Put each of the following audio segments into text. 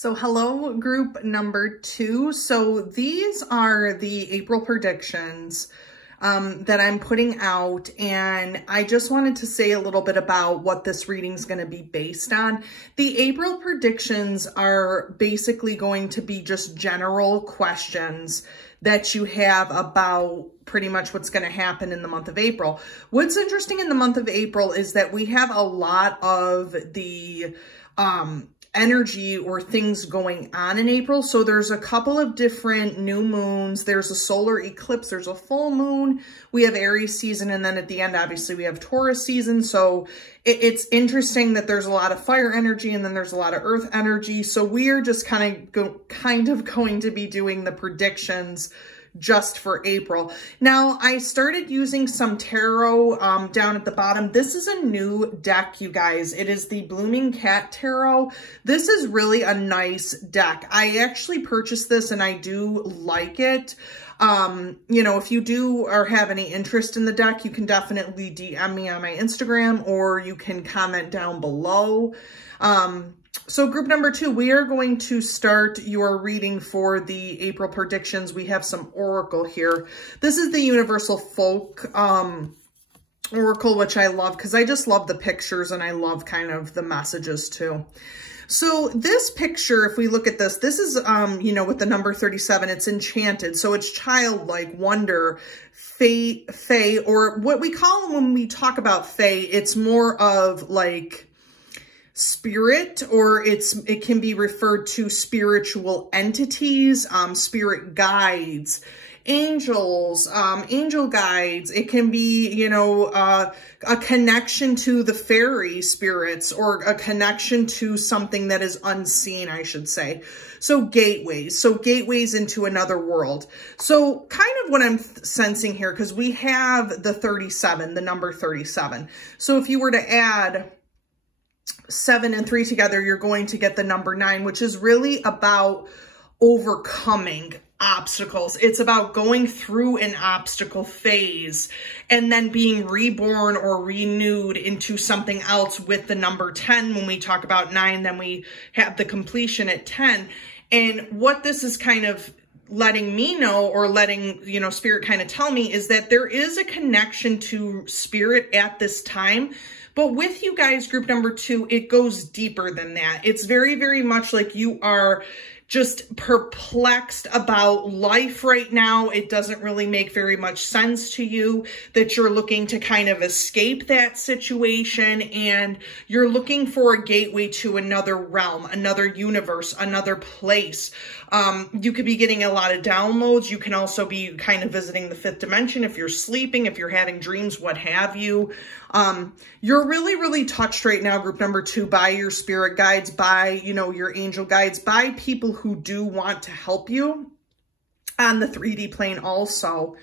So hello, group number 2. So these are the April predictions that I'm putting out, and I just wanted to say a little bit about what this reading is going to be based on. The April predictions are basically going to be just general questions that you have about pretty much what's going to happen in the month of April. What's interesting in the month of April is that we have a lot of the energy or things going on in April. So there's a couple of different new moons. There's a solar eclipse. There's a full moon. We have Aries season. And then at the end, obviously, we have Taurus season. So it's interesting that there's a lot of fire energy and then there's a lot of earth energy. So we are just kind of going to be doing the predictions just for April. Now, I started using some tarot down at the bottom. This is a new deck, you guys. It is the Blooming Cat Tarot. This is really a nice deck. I actually purchased this and I do like it. You know, if you do or have any interest in the deck, you can definitely DM me on my Instagram or you can comment down below. So group number 2, we are going to start your reading for the April predictions. We have some oracle here. This is the Universal Folk oracle, which I love because I just love the pictures and I love kind of the messages too. So this picture, if we look at this, this is, you know, with the number 37, it's enchanted. So it's childlike, wonder, fae, or what we call them when we talk about fae, it's more of like spirit, or it can be referred to spiritual entities, spirit guides, angels, angel guides. It can be, you know, a connection to the fairy spirits or a connection to something that is unseen, I should say. So gateways into another world. So kind of what I'm sensing here, because we have the 37, the number 37. So if you were to add 7 and 3 together, you're going to get the number 9, which is really about overcoming obstacles. It's about going through an obstacle phase and then being reborn or renewed into something else with the number 10. When we talk about 9, then we have the completion at 10. And what this is kind of letting me know, or letting, you know, spirit kind of tell me, is that there is a connection to spirit at this time. But with you guys, group number 2, it goes deeper than that. It's very, very much like you are just perplexed about life right now. It doesn't really make very much sense to you, that you're looking to kind of escape that situation, and you're looking for a gateway to another realm, another universe, another place. You could be getting a lot of downloads. You can also be kind of visiting the 5th dimension if you're sleeping, if you're having dreams, what have you. You're really, really touched right now, group number 2, by your spirit guides, by, you know, your angel guides, by people who do want to help you on the 3D plane also.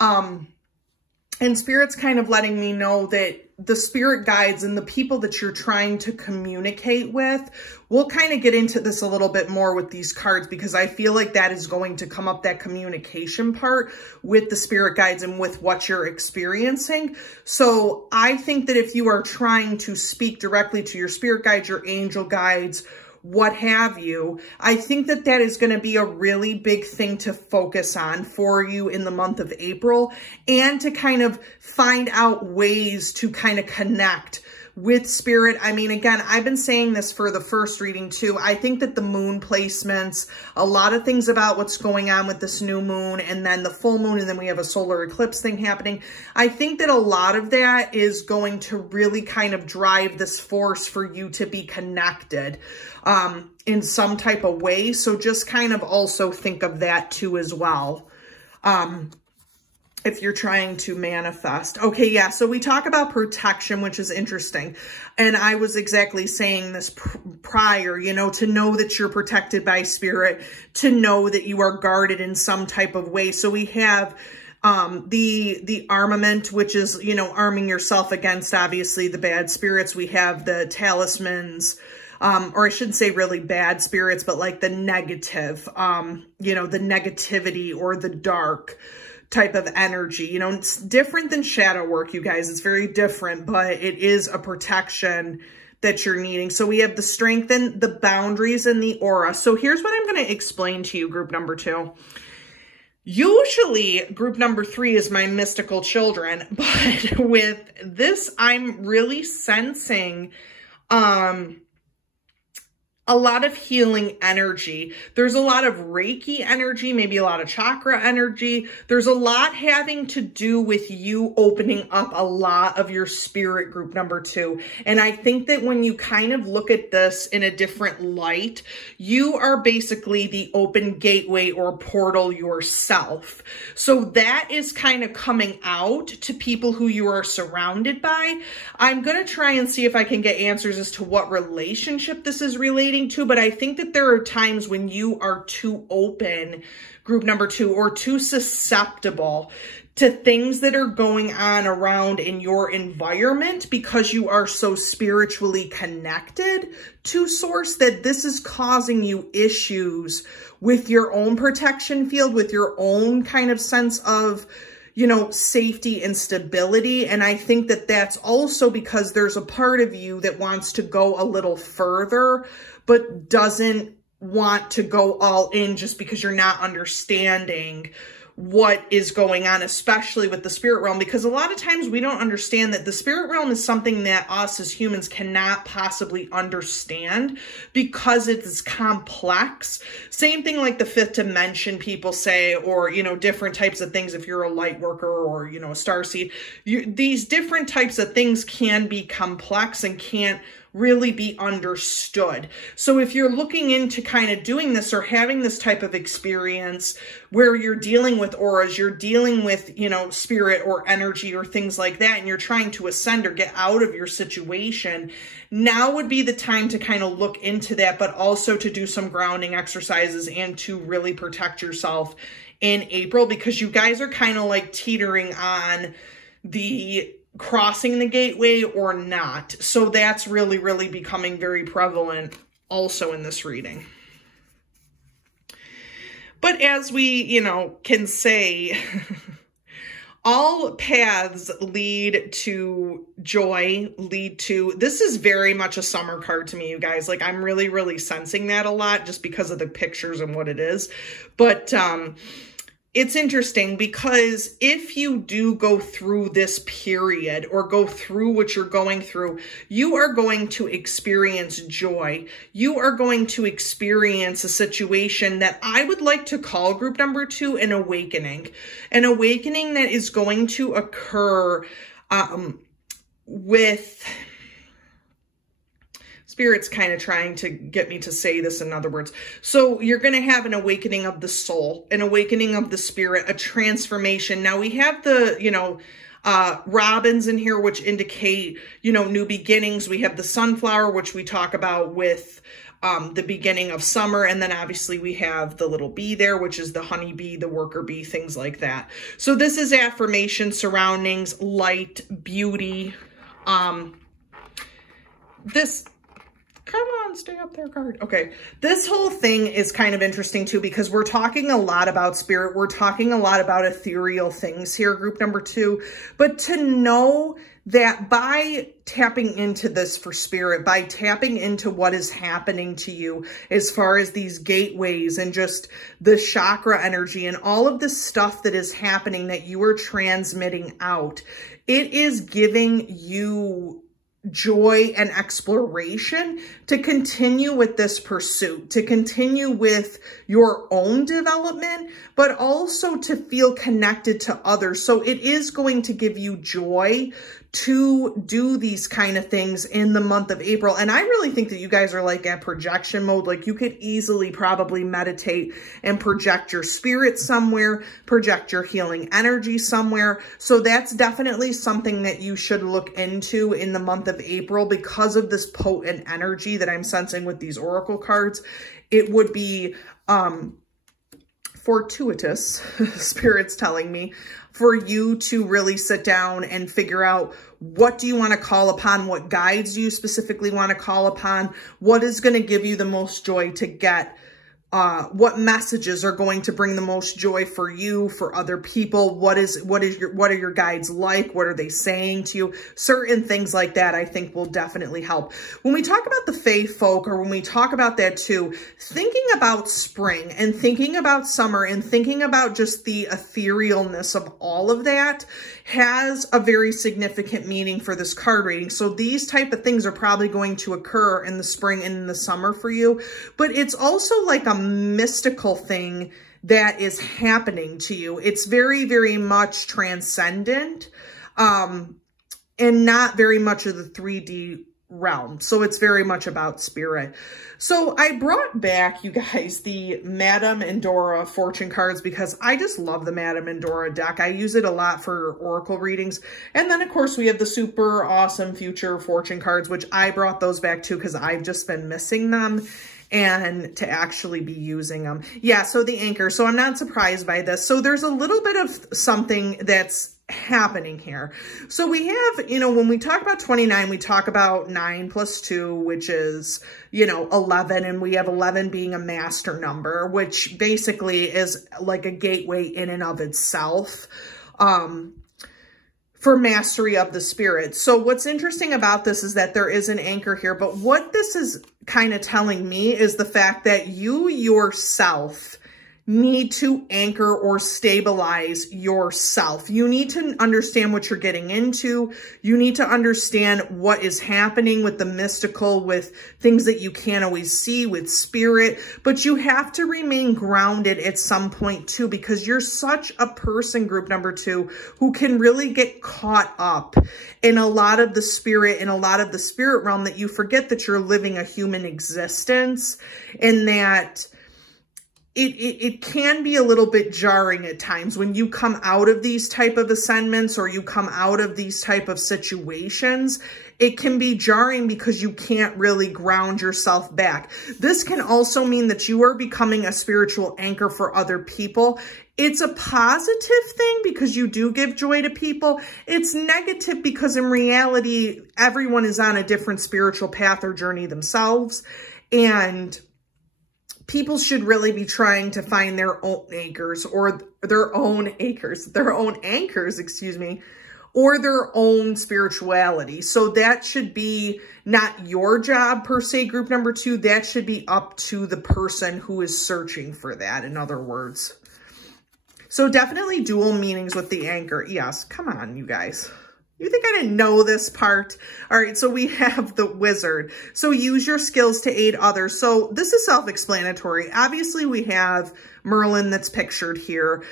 And spirit's kind of letting me know that the spirit guides and the people that you're trying to communicate with, we'll kind of get into this a little bit more with these cards, because I feel like that is going to come up, that communication part with the spirit guides and with what you're experiencing. So I think that if you are trying to speak directly to your spirit guides, your angel guides, what have you, I think that that is going to be a really big thing to focus on for you in the month of April, and to kind of find out ways to kind of connect with spirit. I mean, again, I've been saying this for the first reading too. I think that the moon placements, a lot of things about what's going on with this new moon and then the full moon, and then we have a solar eclipse thing happening. I think that a lot of that is going to really kind of drive this force for you to be connected in some type of way. So just kind of also think of that too as well. If you're trying to manifest. Okay, yeah, so we talk about protection, which is interesting. And I was exactly saying this prior, you know, to know that you're protected by spirit, to know that you are guarded in some type of way. So we have the armament, which is, you know, arming yourself against, obviously, the bad spirits. We have the talismans, or I shouldn't say really bad spirits, but like the negative, you know, the negativity or the dark type of energy. You know, it's different than shadow work, you guys. It's very different, but it is a protection that you're needing. So we have the strengthen, the boundaries, and the aura. So here's what I'm going to explain to you, group number 2. Usually group number 3 is my mystical children, but with this, I'm really sensing, a lot of healing energy. There's a lot of Reiki energy, maybe a lot of chakra energy. There's a lot having to do with you opening up a lot of your spirit, group number 2. And I think that when you kind of look at this in a different light, you are basically the open gateway or portal yourself. So that is kind of coming out to people who you are surrounded by. I'm going to try and see if I can get answers as to what relationship this is relating to, but I think that there are times when you are too open, group number 2, or too susceptible to things that are going on around in your environment because you are so spiritually connected to source that this is causing you issues with your own protection field, with your own kind of sense of, you know, safety and stability. And I think that that's also because there's a part of you that wants to go a little further, but doesn't want to go all in just because you're not understanding what is going on, especially with the spirit realm, because a lot of times we don't understand that the spirit realm is something that us as humans cannot possibly understand because it is complex. Same thing like the 5th dimension people say, or, you know, different types of things. If you're a light worker or, you know, a starseed, these different types of things can be complex and can't really be understood. So if you're looking into kind of doing this or having this type of experience where you're dealing with auras, you're dealing with, you know, spirit or energy or things like that, and you're trying to ascend or get out of your situation, now would be the time to kind of look into that, but also to do some grounding exercises and to really protect yourself in April, because you guys are kind of like teetering on the crossing the gateway or not. So that's really, really becoming very prevalent also in this reading. But as we, you know, can say, all paths lead to joy, this is very much a summer card to me, you guys. Like, I'm really, really sensing that a lot just because of the pictures and what it is. But, it's interesting because if you do go through this period or go through what you're going through, you are going to experience joy. You are going to experience a situation that I would like to call, group number 2, an awakening. An awakening that is going to occur with... Spirit's kind of trying to get me to say this in other words. So you're going to have an awakening of the soul, an awakening of the spirit, a transformation. Now we have the, you know, robins in here, which indicate, you know, new beginnings. We have the sunflower, which we talk about with the beginning of summer. And then obviously we have the little bee there, which is the honey bee, the worker bee, things like that. So this is affirmation, surroundings, light, beauty. Come on, stay up there, card. Okay, this whole thing is kind of interesting too, because we're talking a lot about spirit. We're talking a lot about ethereal things here, group number 2. But to know that by tapping into this for spirit, by tapping into what is happening to you as far as these gateways and just the chakra energy and all of the stuff that is happening that you are transmitting out, it is giving you joy and exploration to continue with this pursuit, to continue with your own development, but also to feel connected to others. So it is going to give you joy to do these kind of things in the month of April. And I really think that you guys are like at projection mode. Like you could easily probably meditate and project your spirit somewhere, project your healing energy somewhere. So that's definitely something that you should look into in the month of April because of this potent energy that I'm sensing with these oracle cards. It would be fortuitous, Spirit's telling me, for you to really sit down and figure out what do you want to call upon, what guides you specifically want to call upon, what is going to give you the most joy to get what messages are going to bring the most joy for you, for other people. What are your guides like? What are they saying to you? Certain things like that, I think, will definitely help. When we talk about the Fae folk, or when we talk about that too, thinking about spring and thinking about summer and thinking about just the etherealness of all of that has a very significant meaning for this card reading. So these type of things are probably going to occur in the spring and in the summer for you, but it's also like a mystical thing that is happening to you. It's very, very much transcendent, and not very much of the 3D realm. So it's very much about spirit. So I brought back, you guys, the Madame Endora fortune cards because I just love the Madame Endora deck. I use it a lot for oracle readings. And then, of course, we have the super awesome future fortune cards, which I brought those back too because I've just been missing them and to actually be using them. Yeah, so the anchor. So I'm not surprised by this. So there's a little bit of something that's happening here. So we have, you know, when we talk about 29, we talk about 9 plus 2, which is, you know, 11. And we have 11 being a master number, which basically is like a gateway in and of itself. For mastery of the spirit. So what's interesting about this is that there is an anchor here, but what this is kind of telling me is the fact that you yourself need to anchor or stabilize yourself. You need to understand what you're getting into. You need to understand what is happening with the mystical, with things that you can't always see, with spirit, but you have to remain grounded at some point too, because you're such a person, group number 2, who can really get caught up in a lot of the spirit, in a lot of the spirit realm, that you forget that you're living a human existence, and that it can be a little bit jarring at times when you come out of these type of ascendments, or you come out of these type of situations. It can be jarring because you can't really ground yourself back. This can also mean that you are becoming a spiritual anchor for other people. It's a positive thing because you do give joy to people. It's negative because in reality, everyone is on a different spiritual path or journey themselves. And people should really be trying to find their own anchors, or their own anchors, excuse me, or their own spirituality. So that should be not your job per se, group number 2. That should be up to the person who is searching for that, in other words. So definitely dual meanings with the anchor. Yes, come on, you guys. You think I didn't know this part? All right, so we have the wizard. So use your skills to aid others. So this is self-explanatory. Obviously, we have Merlin that's pictured here.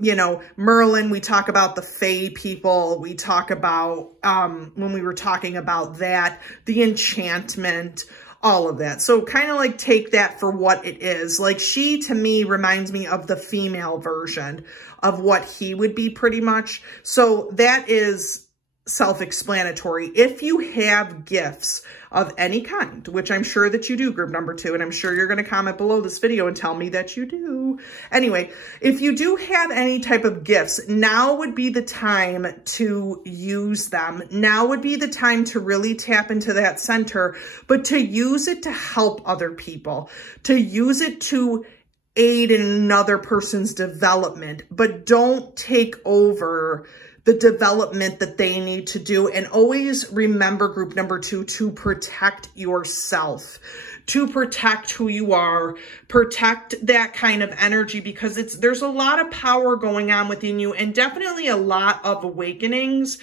You know, Merlin, we talk about the Fae people. We talk about, when we were talking about that, the enchantment, all of that. So kind of like take that for what it is. Like, she, to me, reminds me of the female version of what he would be pretty much. So that is self-explanatory. If you have gifts of any kind, which I'm sure that you do, group number 2, and I'm sure you're going to comment below this video and tell me that you do. Anyway, if you do have any type of gifts, now would be the time to use them. Now would be the time to really tap into that center, but to use it to help other people, to use it to aid in another person's development, but don't take over the development that they need to do. And always remember, group number 2, to protect yourself, to protect who you are, protect that kind of energy, because there's a lot of power going on within you, and definitely a lot of awakenings.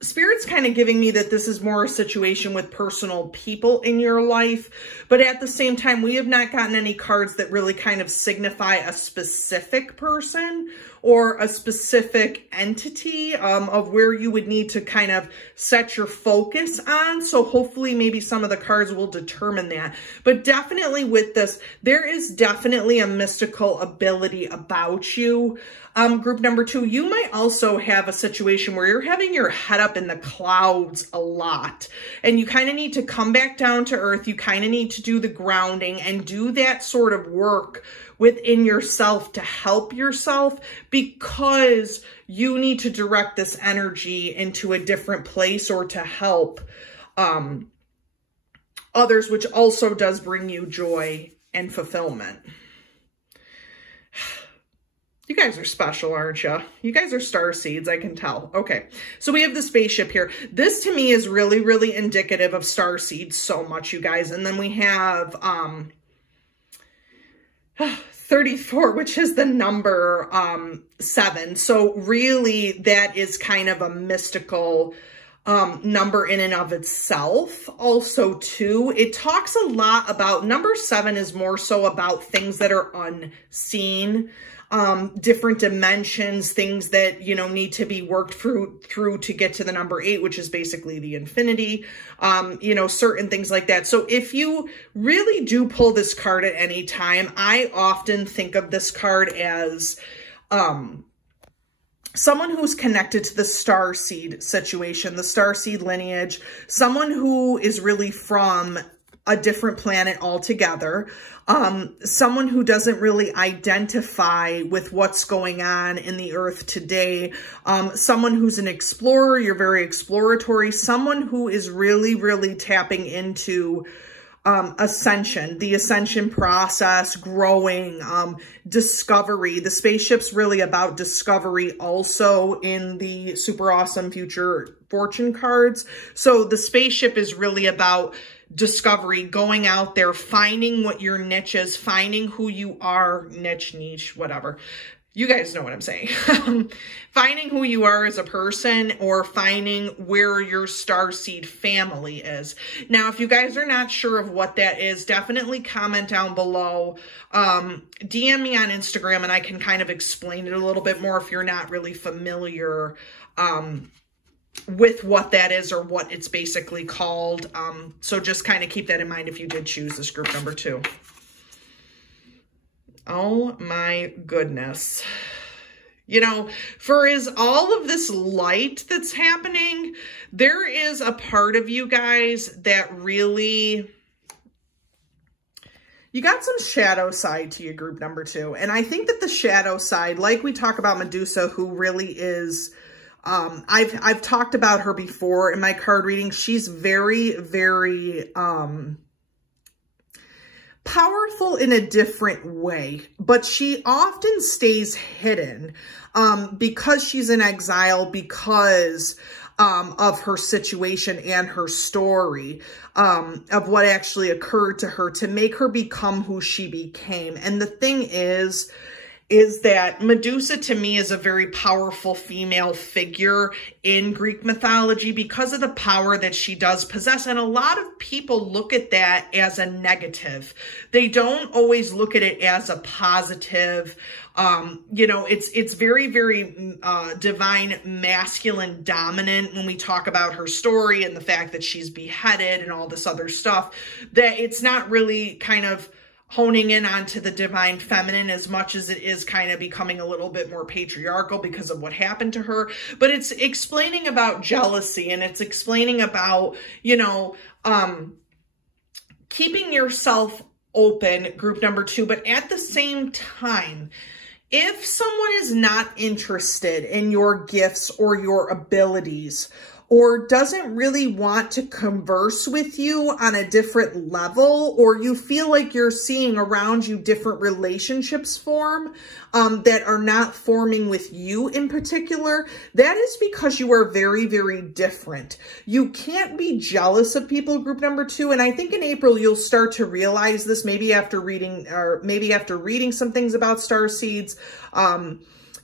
Spirit's kind of giving me that this is more a situation with personal people in your life, but at the same time, we have not gotten any cards that really kind of signify a specific person or a specific entity of where you would need to kind of set your focus on. So hopefully maybe some of the cards will determine that. But definitely with this, there is definitely a mystical ability about you. Group number 2, you might also have a situation where you're having your head up in the clouds a lot, and you kind of need to come back down to earth. You kind of need to do the grounding and do that sort of work within yourself to help yourself, because you need to direct this energy into a different place, or to help others, which also does bring you joy and fulfillment. You guys are special, aren't you? You guys are star seeds, I can tell. Okay, so we have the spaceship here. This to me is really, really indicative of star seeds so much, you guys. And then we have 34, which is the number 7. So really that is kind of a mystical number in and of itself. Also too, it talks a lot about, number 7 is more so about things that are unseen, different dimensions, things that, you know, need to be worked through to get to the number 8, which is basically the infinity, you know, certain things like that. So if you really do pull this card at any time, I often think of this card as, someone who's connected to the starseed situation, the starseed lineage, someone who is really from a different planet altogether, someone who doesn't really identify with what's going on in the earth today, someone who's an explorer, you're very exploratory, someone who is really, really tapping into ascension, the ascension process, growing, discovery. The spaceship's really about discovery also in the super awesome future fortune cards. So the spaceship is really about discovery, going out there, finding what your niche is, finding who you are, niche, whatever. You guys know what I'm saying. Finding who you are as a person, or finding where your starseed family is. Now, if you guys are not sure of what that is, definitely comment down below. DM me on Instagram and I can kind of explain it a little bit more if you're not really familiar with what that is or what it's basically called. So just kind of keep that in mind if you did choose this group number 2. Oh my goodness. You know, for all of this light that's happening, there is a part of you guys that really, you got some shadow side to your group number 2. And I think that the shadow side, like we talk about Medusa, who really is, I've talked about her before in my card reading. She's very, very, powerful in a different way, but she often stays hidden because she's in exile, because of her situation and her story, of what actually occurred to her to make her become who she became. And the thing is that Medusa to me is a very powerful female figure in Greek mythology because of the power that she does possess. And a lot of people look at that as a negative. They don't always look at it as a positive. You know, it's very, very divine, masculine, dominant when we talk about her story and the fact that she's beheaded and all this other stuff, that it's not really kind of honing in onto the divine feminine as much as it is kind of becoming a little bit more patriarchal because of what happened to her. But it's explaining about jealousy, and it's explaining about, you know, keeping yourself open, group number 2. But at the same time, if someone is not interested in your gifts or your abilities, or doesn't really want to converse with you on a different level, or you feel like you're seeing around you different relationships form that are not forming with you in particular, that is because you are very, very different. You can't be jealous of people, group number 2. And I think in April, you'll start to realize this, maybe after reading, or maybe after reading some things about starseeds,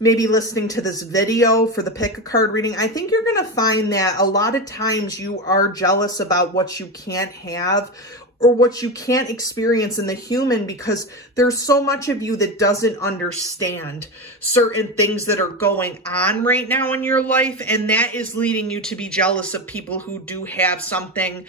maybe listening to this video for the pick a card reading. I think you're going to find that a lot of times you are jealous about what you can't have or what you can't experience in the human, because there's so much of you that doesn't understand certain things that are going on right now in your life. And that is leading you to be jealous of people who do have something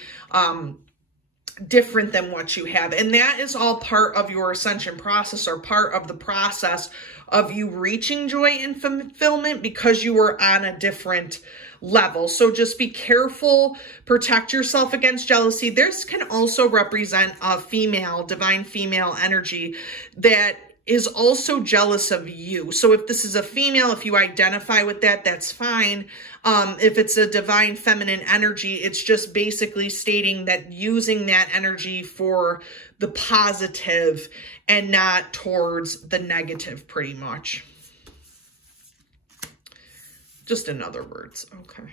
different than what you have. And that is all part of your ascension process, or part of the process of you reaching joy and fulfillment, because you are on a different level. So just be careful, protect yourself against jealousy. This can also represent a female, divine female energy that is also jealous of you. So if this is a female, if you identify with that, that's fine. If it's a divine feminine energy, it's just basically stating that using that energy for the positive and not towards the negative, pretty much. Just in other words. Okay.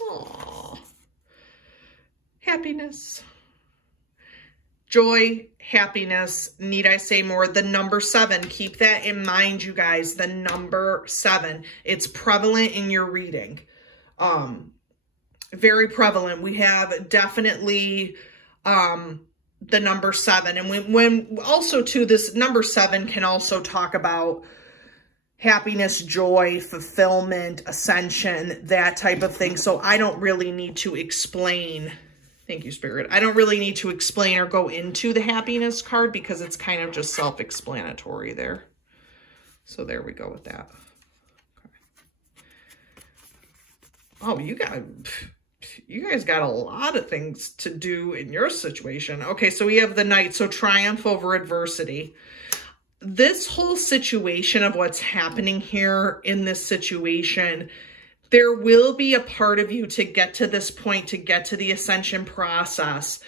Aww. Happiness. Joy, happiness, need I say more? The number 7, keep that in mind, you guys. The number 7, it's prevalent in your reading. Very prevalent. We have definitely the number 7. And when also too, this number 7 can also talk about happiness, joy, fulfillment, ascension, that type of thing. So I don't really need to explain. Thank you, Spirit. I don't really need to explain or go into the happiness card because it's kind of just self-explanatory there. So there we go with that. Okay. Oh, you guys got a lot of things to do in your situation. Okay, so we have the Knight. So triumph over adversity. This whole situation of what's happening here in this situation, there will be a part of you to get to this point, to get to the ascension process,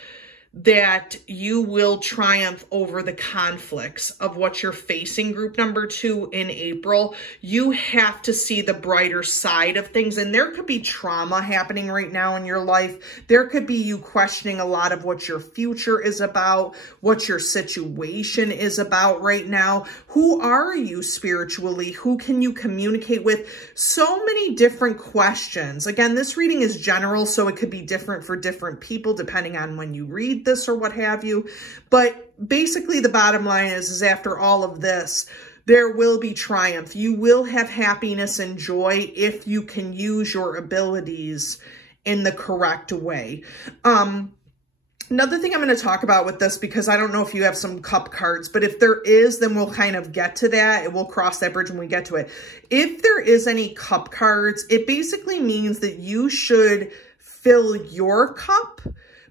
that you will triumph over the conflicts of what you're facing, group number 2, in April. You have to see the brighter side of things. And there could be trauma happening right now in your life. There could be you questioning a lot of what your future is about, what your situation is about right now. Who are you spiritually? Who can you communicate with? So many different questions. Again, this reading is general, so it could be different for different people depending on when you read this or what have you. But basically the bottom line is after all of this, there will be triumph. You will have happiness and joy if you can use your abilities in the correct way. Another thing I'm going to talk about with this, because I don't know if you have some cup cards, but if there is, then we'll kind of get to that and we'll cross that bridge when we get to it. If there is any cup cards, it basically means that you should fill your cup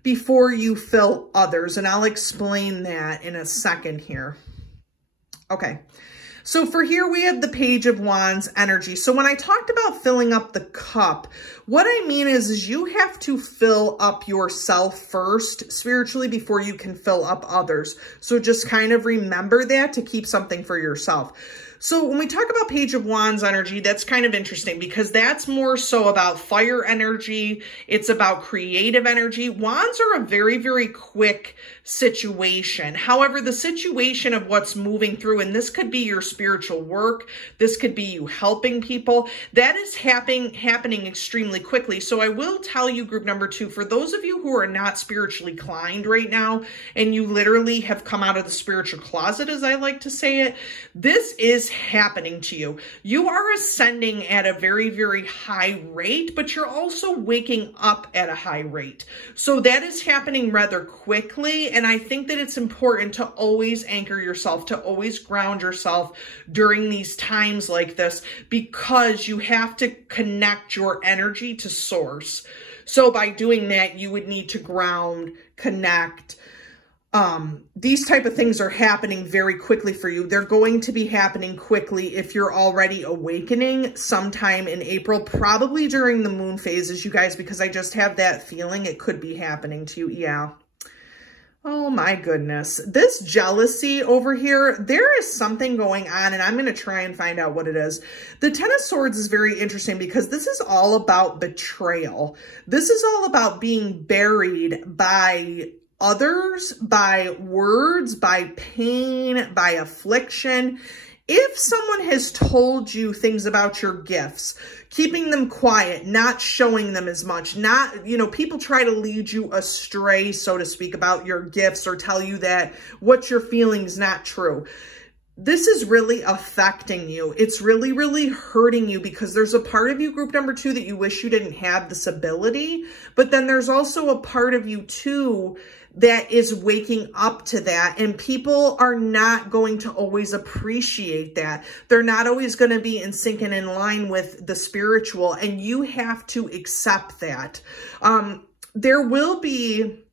before you fill others. And I'll explain that in a second here. Okay. So for here, we have the Page of Wands energy. So when I talked about filling up the cup, what I mean is you have to fill up yourself first spiritually before you can fill up others. So just kind of remember that to keep something for yourself. So when we talk about Page of Wands energy, that's kind of interesting because that's more so about fire energy. It's about creative energy. Wands are a very, very quick situation. However, the situation of what's moving through, and this could be your spiritual work, this could be you helping people, that is happening extremely quickly. So I will tell you, group number 2, for those of you who are not spiritually inclined right now, and you literally have come out of the spiritual closet, as I like to say it, this is happening to you. You are ascending at a very, very high rate, but you're also waking up at a high rate. So that is happening rather quickly. And I think that it's important to always anchor yourself, to always ground yourself during these times like this, because you have to connect your energy to source. So by doing that, you would need to ground, connect. These type of things are happening very quickly for you. They're going to be happening quickly if you're already awakening sometime in April, probably during the moon phases, you guys, because I just have that feeling it could be happening to you. Yeah. Oh my goodness. This jealousy over here, there is something going on, and I'm going to try and find out what it is. The Ten of Swords is very interesting because this is all about betrayal. This is all about being buried by others, by words, by pain, by affliction. If someone has told you things about your gifts, keeping them quiet, not showing them as much, not, you know, people try to lead you astray, so to speak, about your gifts or tell you that what you're feeling is not true. This is really affecting you. It's really, really hurting you because there's a part of you, group number 2, that you wish you didn't have this ability. But then there's also a part of you too that is waking up to that. And people are not going to always appreciate that. They're not always going to be in sync and in line with the spiritual. And you have to accept that. There will be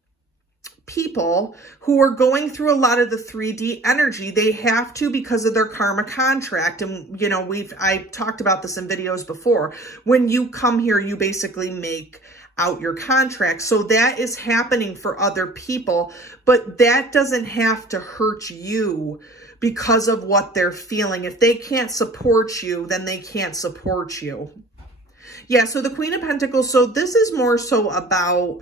people who are going through a lot of the 3D energy. They have to because of their karma contract. And, you know, I've talked about this in videos before. When you come here, you basically make out your contract. So that is happening for other people, but that doesn't have to hurt you because of what they're feeling. If they can't support you, then they can't support you. Yeah, so the Queen of Pentacles, so this is more so about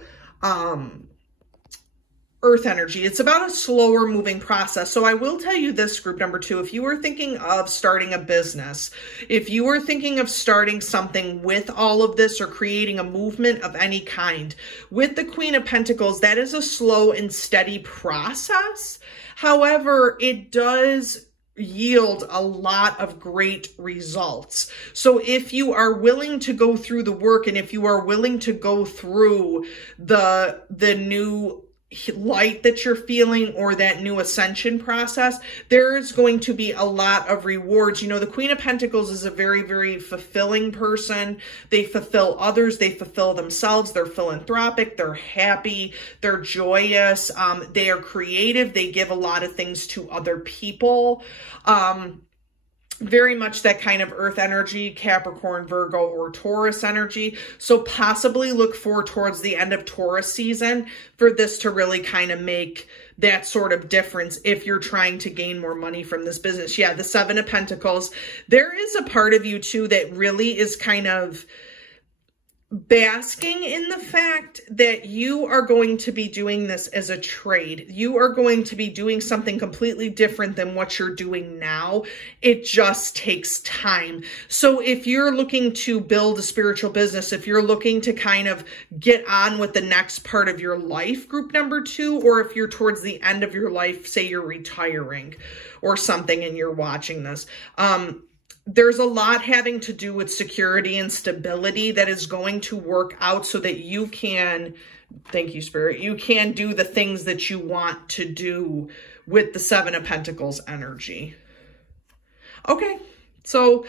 earth energy. It's about a slower moving process. So I will tell you this, group number 2, if you were thinking of starting a business, if you were thinking of starting something with all of this or creating a movement of any kind, with the Queen of Pentacles, that is a slow and steady process. However, it does yield a lot of great results. So if you are willing to go through the work, and if you are willing to go through the new light that you're feeling or that new ascension process, there's going to be a lot of rewards. You know, the Queen of Pentacles is a very, very fulfilling person. They fulfill others. They fulfill themselves. They're philanthropic. They're happy. They're joyous. They are creative. They give a lot of things to other people. Very much that kind of earth energy, Capricorn, Virgo, or Taurus energy. So possibly look forward towards the end of Taurus season for this to really kind of make that sort of difference if you're trying to gain more money from this business. Yeah, the 7 of Pentacles. There is a part of you too that really is kind of basking in the fact that you are going to be doing this as a trade. You are going to be doing something completely different than what you're doing now. It just takes time. So if you're looking to build a spiritual business, if you're looking to kind of get on with the next part of your life, group number 2, or if you're towards the end of your life, say you're retiring or something and you're watching this, there's a lot having to do with security and stability that is going to work out so that you can, thank you, Spirit, you can do the things that you want to do with the 7 of Pentacles energy. Okay, so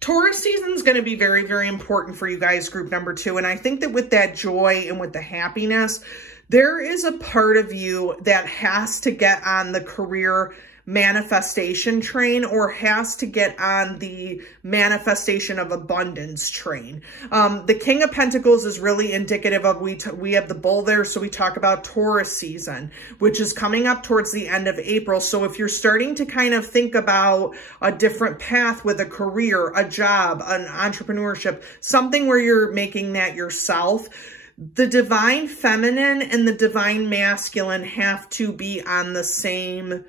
Taurus season is going to be very, very important for you guys, group number 2. And I think that with that joy and with the happiness, there is a part of you that has to get on the career manifestation train or has to get on the manifestation of abundance train. The King of Pentacles is really indicative of, we have the bull there, so we talk about Taurus season, which is coming up towards the end of April. So if you're starting to kind of think about a different path with a career, a job, an entrepreneurship, something where you're making that yourself, the divine feminine and the divine masculine have to be on the same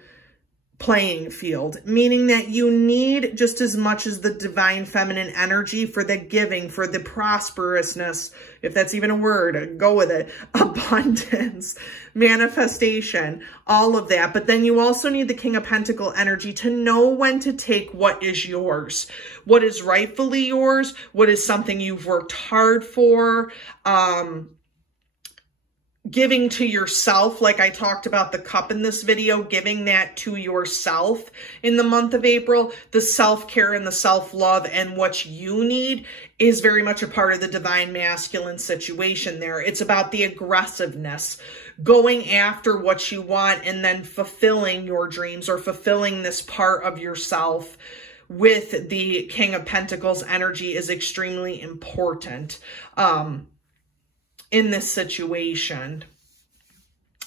playing field, meaning that you need just as much as the divine feminine energy for the giving, for the prosperousness, if that's even a word, go with it, abundance, manifestation, all of that. But then you also need the King of Pentacle energy to know when to take what is yours, what is rightfully yours, what is something you've worked hard for, giving to yourself, like I talked about the cup in this video, giving that to yourself in the month of April. The self-care and the self-love and what you need is very much a part of the divine masculine situation there. It's about the aggressiveness, going after what you want and then fulfilling your dreams or fulfilling this part of yourself with the King of Pentacles energy is extremely important in this situation.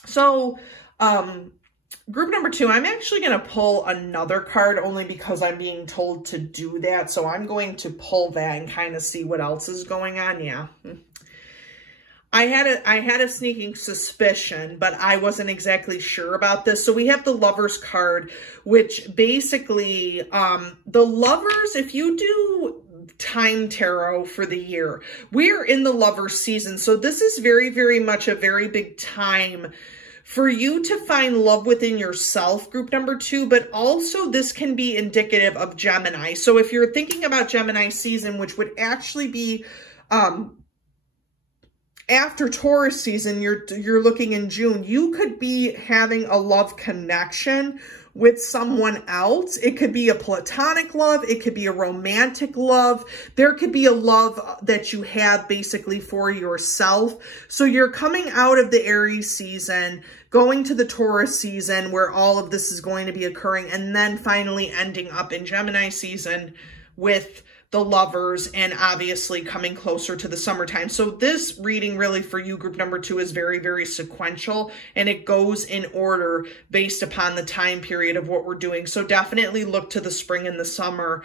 So, group number 2, I'm actually going to pull another card only because I'm being told to do that. So I'm going to pull that and kind of see what else is going on. Yeah. I had a sneaking suspicion, but I wasn't exactly sure about this. So we have the Lovers card, which basically, the Lovers, if you do time tarot for the year, we're in the Lovers season. So this is very, very much a very big time for you to find love within yourself, group number 2, but also this can be indicative of Gemini. So if you're thinking about Gemini season, which would actually be after Taurus season, you're looking in June, you could be having a love connection with someone else. It could be a platonic love. It could be a romantic love. There could be a love that you have basically for yourself. So you're coming out of the Aries season, going to the Taurus season where all of this is going to be occurring, and then finally ending up in Gemini season with the Lovers, and obviously coming closer to the summertime. So this reading really for you, group number 2, is very, very sequential, and it goes in order based upon the time period of what we're doing. So definitely look to the spring and the summer,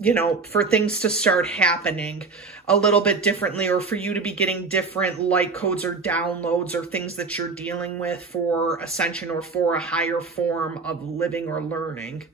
you know, for things to start happening a little bit differently, or for you to be getting different light codes or downloads or things that you're dealing with for ascension or for a higher form of living or learning.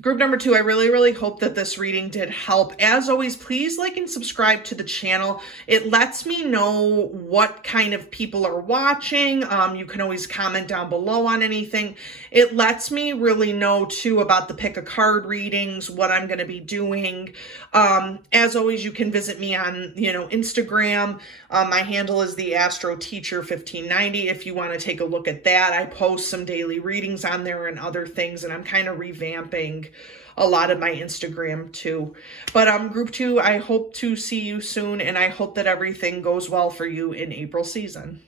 Group number 2, I really, really hope that this reading did help. As always, please like and subscribe to the channel. It lets me know what kind of people are watching. You can always comment down below on anything. It lets me really know too about the pick a card readings, what I'm going to be doing. As always, you can visit me on, you know, Instagram. My handle is the Astro Teacher 1590. If you want to take a look at that, I post some daily readings on there and other things, and I'm kind of revamping a lot of my Instagram too. But group 2, I hope to see you soon, and I hope that everything goes well for you in April season.